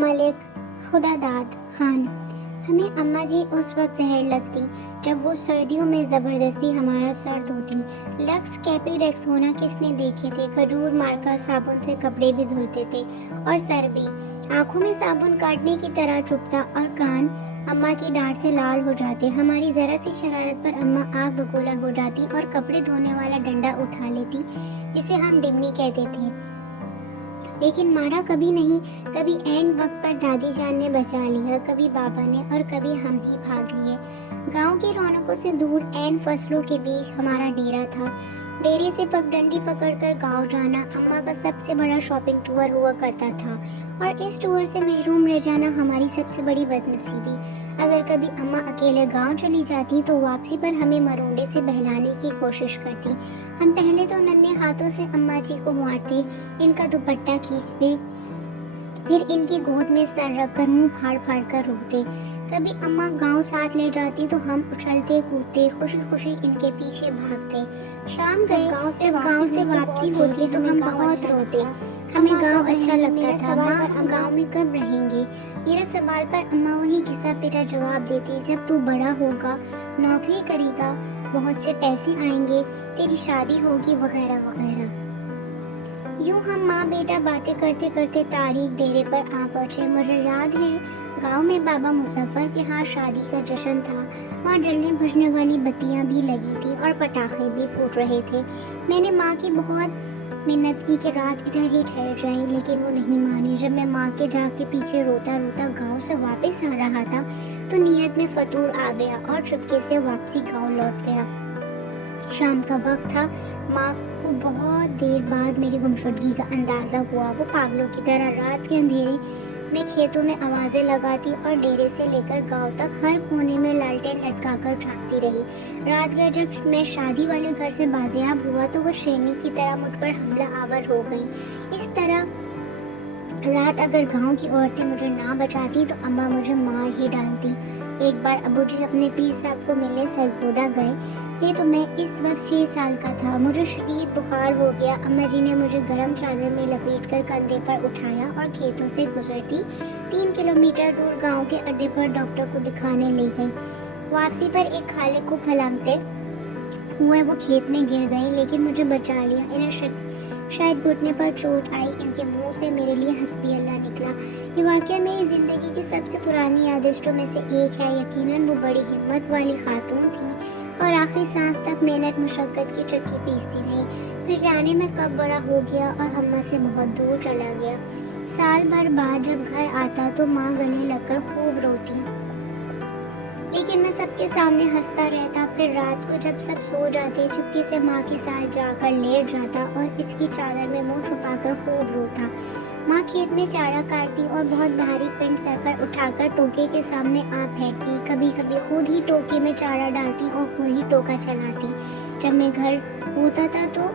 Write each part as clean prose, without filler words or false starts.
ملک خداداد خان۔ ہمیں اماں جی اس وقت زہر لگتی جب وہ سردیوں میں زبردستی ہمارا سر دھوتی۔ لکس کیپی ریکسونا کس نے دیکھے تھے، کھجور مار کر صابن سے کپڑے بھی دھلتے تھے اور سر بھی آنکھوں میں صابن کاٹنے کی طرح چبھتا اور کان اماں کی ڈانٹ سے لال ہو جاتے۔ ہماری ذرا سی شرارت پر اماں آگ بگولا ہو جاتی اور کپڑے دھونے والا ڈنڈا اٹھا لیتی جسے ہم ڈمنی کہتے تھے، لیکن مارا کبھی نہیں۔ کبھی عین وقت پر دادی جان نے بچا لیا، کبھی بابا نے، اور کبھی ہم ہی بھاگ لیے۔ گاؤں کی رونقوں سے دور عین فصلوں کے بیچ ہمارا ڈیرا تھا۔ ڈیرے سے پگ ڈنڈی پکڑ کر گاؤں جانا اماں کا سب سے بڑا شاپنگ ٹور ہوا کرتا تھا، اور اس ٹور سے محروم رہ جانا ہماری سب سے بڑی بدنصیبی۔ اگر کبھی اماں اکیلے گاؤں چلی جاتی تو واپسی پر ہمیں مرونڈے سے بہلانے کی کوشش کرتی۔ ہم پہلے تو ننھے ہاتھوں سے اماں جی کو مارتے، ان کا دوپٹہ کھینچتے، پھر ان کی گود میں سر رکھ کر منہ پھاڑ پھاڑ کر روتے۔ کبھی اماں گاؤں ساتھ لے جاتی تو ہم اچھلتے کودتے خوشی خوشی ان کے پیچھے بھاگتے۔ شام جب گاؤں سے واپسی ہوتی تو ہم بہت روتے۔ ہمیں گاؤں اچھا لگتا تھا، ماں گاؤں میں کب رہیں گے؟ میرا سوال پر اماں وہی گھسا پٹا جواب دیتی، جب تو بڑا ہوگا، نوکری کرے گا، بہت سے پیسے آئیں گے، تیری شادی ہوگی، وغیرہ وغیرہ۔ یوں ہم ماں بیٹا باتیں کرتے کرتے تاریک ڈیرے پر آ پہنچے۔ مجھے یاد ہے گاؤں میں بابا مظفر کے ہاں شادی کا جشن تھا۔ وہاں جلنے بجھنے والی بتیاں بھی لگی تھی اور پٹاخے بھی پھوٹ رہے تھے۔ میں نے ماں کی بہت منت کی کہ رات ادھر ہی ٹھہر جائیں، لیکن وہ نہیں مانی۔ جب میں ماں کے جاگ کے پیچھے روتا روتا گاؤں سے واپس آ رہا تھا تو نیت میں فطور آ گیا اور چپکے سے واپسی گاؤں لوٹ گیا۔ شام کا وقت تھا۔ ماں کو بہت دیر بعد میری گمشدگی کا اندازہ ہوا۔ وہ پاگلوں کی طرح رات کے اندھیرے میں کھیتوں میں آوازیں لگاتی اور ڈیرے سے لے کر گاؤں تک ہر کونے میں لالٹین لٹکا کر جھانکتی رہی۔ رات گئے جب میں شادی والے گھر سے بازیاب ہوا تو وہ شیرنی کی طرح مجھ پر حملہ آور ہو گئی۔ اس طرح رات اگر گاؤں کی عورتیں مجھے نہ بچاتی تو اماں مجھے مار ہی ڈالتی۔ ایک بار ابو جی اپنے پیر صاحب کو ملنے سرگودا گئے تھے تو میں اس وقت 6 سال کا تھا۔ مجھے شدید بخار ہو گیا۔ اماں جی نے مجھے گرم چادر میں لپیٹ کر کندھے پر اٹھایا اور کھیتوں سے گزرتی 3 کلومیٹر دور گاؤں کے اڈے پر ڈاکٹر کو دکھانے لے گئی۔ واپسی پر ایک خالق کو پھلانگتے ہوئے وہ کھیت میں گر گئی، لیکن مجھے بچا لیا۔ انہیں شاید گھٹنے پر چوٹ آئی۔ ان کے منہ سے میرے لیے حسبی اللہ نکلا۔ یہ واقعہ میری زندگی کی سب سے پرانی یادداشتوں میں سے ایک ہے۔ یقیناً وہ بڑی ہمت والی خاتون تھی اور آخری سانس تک محنت مشقت کی چکی پیستی رہی۔ پھر جانے میں کب بڑا ہو گیا اور اماں سے بہت دور چلا گیا۔ سال بھر بعد جب گھر آتا تو ماں گلے لگ کر خوب روتی، لیکن میں سب کے سامنے ہنستا رہتا۔ پھر رات کو جب سب سو جاتے چپکے سے ماں کے ساتھ جا کر لیٹ جاتا اور اس کی چادر میں منہ چھپا کر خوب روتا۔ ماں کھیت میں چارہ کاٹتی اور بہت بھاری پنڈ سر پر اٹھا کر ٹوکے کے سامنے آ پھینکتی۔ کبھی کبھی خود ہی ٹوکے میں چارہ ڈالتی اور خود ہی ٹوکا چلاتی۔ جب میں گھر ہوتا تھا تو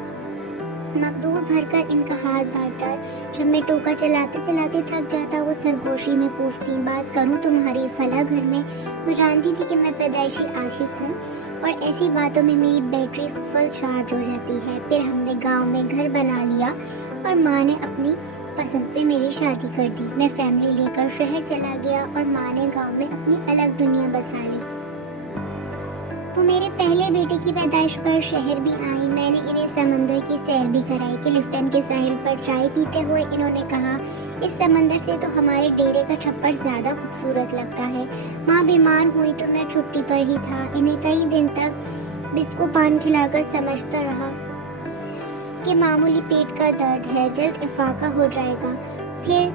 مقدور بھر کر ان کا ہاتھ بانٹتا۔ جب میں ٹوکا چلاتے چلاتے تھک جاتا وہ سرگوشی میں پوچھتی، بات کروں تمہاری فلاں گھر میں؟ وہ جانتی تھی کہ میں پیدائشی عاشق ہوں اور ایسی باتوں میں میری بیٹری فل چارج ہو جاتی ہے۔ پھر ہم نے گاؤں میں گھر بنا لیا اور ماں نے اپنی پسند سے میری شادی کر دی۔ میں فیملی لے کر شہر چلا گیا اور ماں نے گاؤں میں اپنی الگ دنیا بسا لی۔ وہ میرے پہلے بیٹے کی پیدائش پر شہر بھی آئی۔ میں نے انہیں سمندر کی سیر بھی کرائی کہ لفٹن کے ساحل پر چائے پیتے ہوئے انہوں نے کہا، اس سمندر سے تو ہمارے ڈیرے کا چھپر زیادہ خوبصورت لگتا ہے۔ ماں بیمار ہوئی تو میں چھٹی پر ہی تھا۔ انہیں کئی دن تک بسکو پان کھلا کر سمجھتا رہا کہ معمولی پیٹ کا درد ہے، جلد افاقہ ہو جائے گا۔ پھر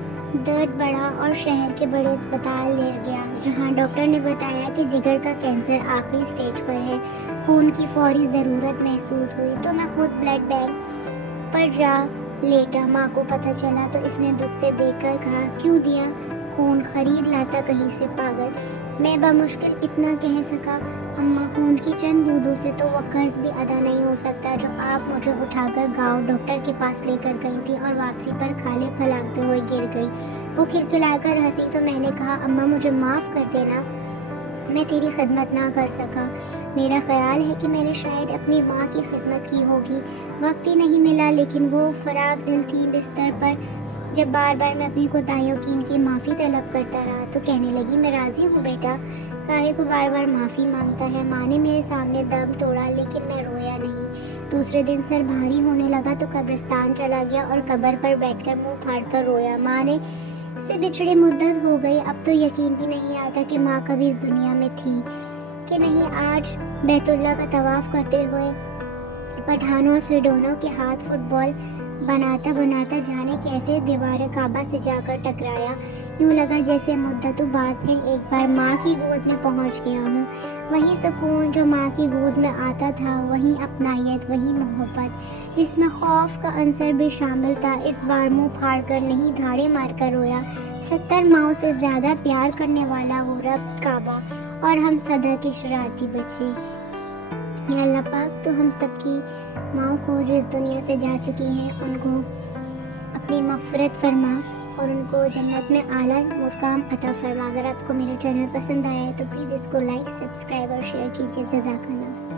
درد بڑھا اور شہر کے بڑے اسپتال لے گیا، جہاں ڈاکٹر نے بتایا کہ جگر کا کینسر آخری سٹیج پر ہے۔ خون کی فوری ضرورت محسوس ہوئی تو میں خود بلڈ بینک پر جا لیٹا۔ ماں کو پتہ چلا تو اس نے دکھ سے دیکھ کر کہا، کیوں دیا خون، خرید لاتا کہیں سے پاگل۔ میں بمشکل اتنا کہہ سکا، اماں خون کی چند بوندوں سے تو وہ قرض بھی ادا نہیں ہو سکتا جو آپ مجھے اٹھا کر گاؤں ڈاکٹر کے پاس لے کر گئی تھی، اور واپسی پر کھالے پھلانگتے ہوئے گر گئی۔ وہ کھلکھلا کر ہنسی تو میں نے کہا، اماں مجھے معاف کر دینا، میں تیری خدمت نہ کر سکا۔ میرا خیال ہے کہ میں نے شاید اپنی ماں کی خدمت کی ہوگی۔ وقت ہی نہیں ملا، لیکن وہ فراق دل تھی۔ بستر پر جب بار بار میں اپنی کوتاہیوں کی ان کی معافی طلب کرتا رہا تو کہنے لگی میں راضی ہوں بیٹا، کاہے کو بار بار معافی مانگتا ہے۔ ماں نے میرے سامنے دم توڑا لیکن میں رویا نہیں۔ دوسرے دن سر بھاری ہونے لگا تو قبرستان چلا گیا اور قبر پر بیٹھ کر منہ پھاڑ کر رویا۔ ماں نے سے بچھڑے مدت ہو گئی، اب تو یقین بھی نہیں آتا کہ ماں کبھی اس دنیا میں تھی کہ نہیں۔ آج بیت اللہ کا طواف کرتے ہوئے پٹھانوں اور سویڈنوں کے ہاتھ فٹ بال بناتا بناتا جانے کیسے دیوار کعبہ سے جا کر ٹکرایا۔ یوں لگا جیسے مدتوں بعد پھر ایک بار ماں کی گود میں پہنچ گیا ہوں۔ وہی سکون جو ماں کی گود میں آتا تھا، وہی اپنائیت، وہی محبت جس میں خوف کا عنصر بھی شامل تھا۔ اس بار منہ پھاڑ کر نہیں، دھاڑے مار کر رویا۔ 70 ماؤں سے زیادہ پیار کرنے والا وہ رب کعبہ اور ہم صدر کے شرارتی بچے۔ یا اللہ پاک تو ہم سب کی ماں کو جو اس دنیا سے جا چکی ہیں ان کو اپنی مغفرت فرما اور ان کو جنت میں اعلیٰ مقام عطا فرما۔ اگر آپ کو میرا چینل پسند آیا ہے تو پلیز اس کو لائک، سبسکرائب اور شیئر کیجیے۔ جزاک اللہ۔